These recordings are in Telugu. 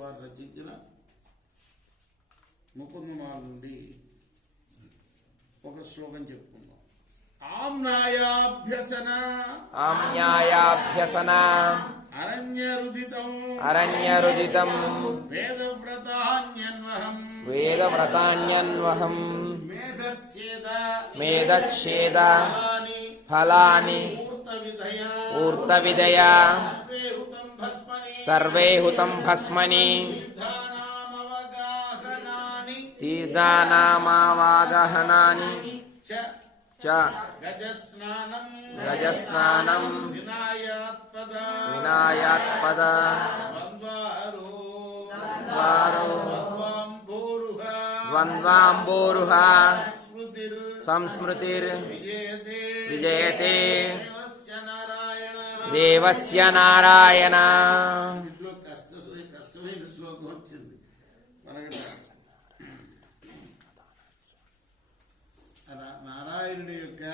వారు రచించిన ముకుందమాల నుండి ఒక శ్లోకం చెప్పుకుందాం. ఆమ్నాయాభ్యసన అరణ్యరుదితం వేదవ్రతాన్యన్వహం మేధచ్ఛేద ఫలాని ఊర్తవిదయా సర్వే హుతం భస్మని తీర్థానామావాగహనాని చ గజస్నానం వినాయాత్పద ద్వంద్వాంబోరుహ సంస్మృతిర్ విజయతే దేవస్య నారాయణ. కష్టమైన శ్లోకం వచ్చింది. నారాయణుడి యొక్క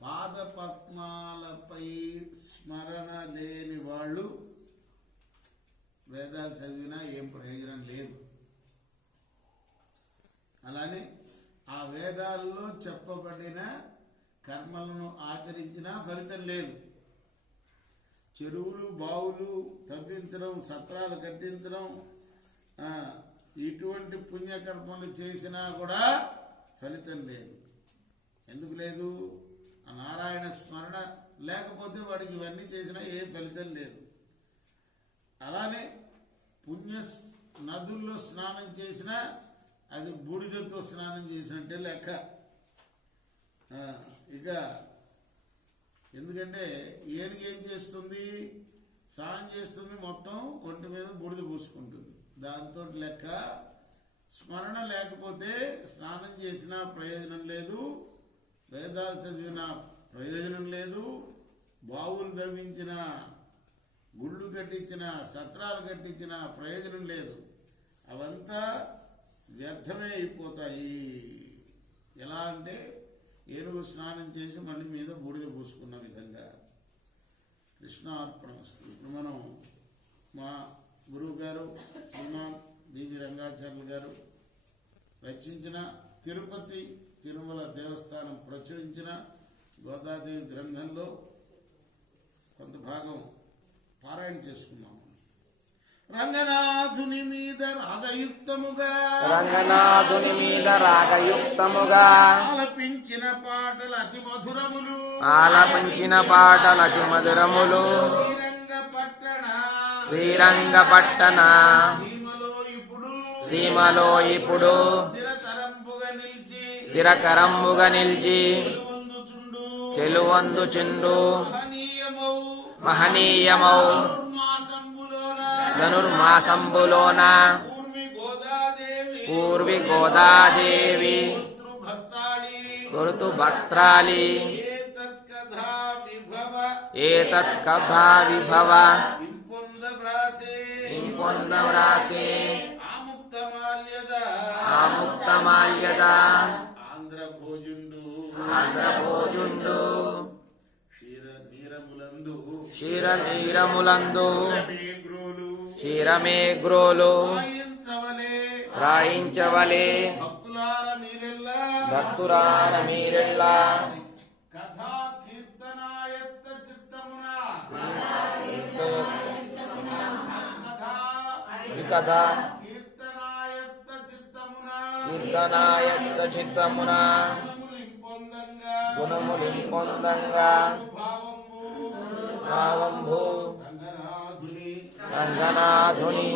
పాదపద్మాలపై స్మరణ లేని వాళ్ళు వేదాలు చదివినా ఏం ప్రయోజనం లేదు. అలానే ఆ వేదాల్లో చెప్పబడిన కర్మలను ఆచరించినా ఫలితం లేదు. చెరువులు బావులు తవ్వించడం, సత్రాలు కట్టించడం, ఇటువంటి పుణ్యకర్మలు చేసినా కూడా ఫలితం లేదు. ఎందుకు లేదు? ఆ నారాయణ స్మరణ లేకపోతే వాడికి ఇవన్నీ చేసినా ఏ ఫలితం లేదు. అలానే పుణ్య నదుల్లో స్నానం చేసినా అది బూడిదతో స్నానం చేసినట్టే లెక్క. ఇక ఎందుకంటే ఏనుగు ఏం చేస్తుంది? స్నానం చేస్తుంది, మొత్తం ఒంటి మీద బూడిద పూసుకుంటుంది. దాంతో లెక్క. స్మరణ లేకపోతే స్నానం చేసినా ప్రయోజనం లేదు, వేదాలు చదివినా ప్రయోజనం లేదు, బావులు తవ్వించిన, గుళ్ళు కట్టించిన, సత్రాలు కట్టించిన ప్రయోజనం లేదు. అవంతా వ్యర్థమే అయిపోతాయి. ఎలా అంటే ఏనుగు స్నానం చేసి మళ్ళీ మీద బూడిద పూసుకున్న విధంగా. కృష్ణార్పణమస్తు. ఇప్పుడు మనం మా గురువు గారు శ్రీమాన్ దీవి రంగాచార్యులు గారు రచించిన తిరుపతి తిరుమల దేవస్థానం ప్రచురించిన గోదాదేవి గ్రంథంలో కొంత భాగం పారాయణ చేసుకున్నాము. రంగనాథుని మీద రాగయుక్తముగా ఆలపించిన పాటలు అతి మధురములు శ్రీరంగపట్టణ సీమలో ఇప్పుడు స్థిరకరంబుగా నిల్చి చెలువందుచుండు మహనీయమౌ ధనుర్మాసంబులోన పూర్వి గోదాదేవి గురుతు భక్త్రాళి ఏతత్కథా విభవ ఇంపొందవ్రాసే ఆముక్తమాల్యద ఆంధ్రభోజుండు క్షీరనీరములందు క్షీరమేగ్రోలు రాయించవలే భక్తులార మీరెల్లా కీర్తనాయత్త చిత్తమున గుణములింపొందంగా భావంభూ రంగనాథుని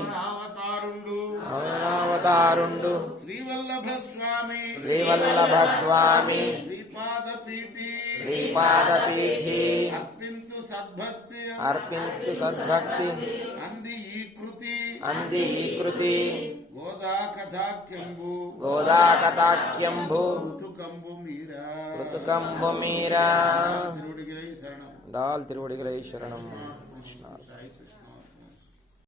అవతారుండు శ్రీవల్లభ స్వామి శ్రీపాదపీఠి అర్పింతు సద్భక్తి అంది ఈ కృతి గోదాకథాఖ్యంబు ఋతుకంబు మీరా డాల్ తిరువడిగలై శరణం.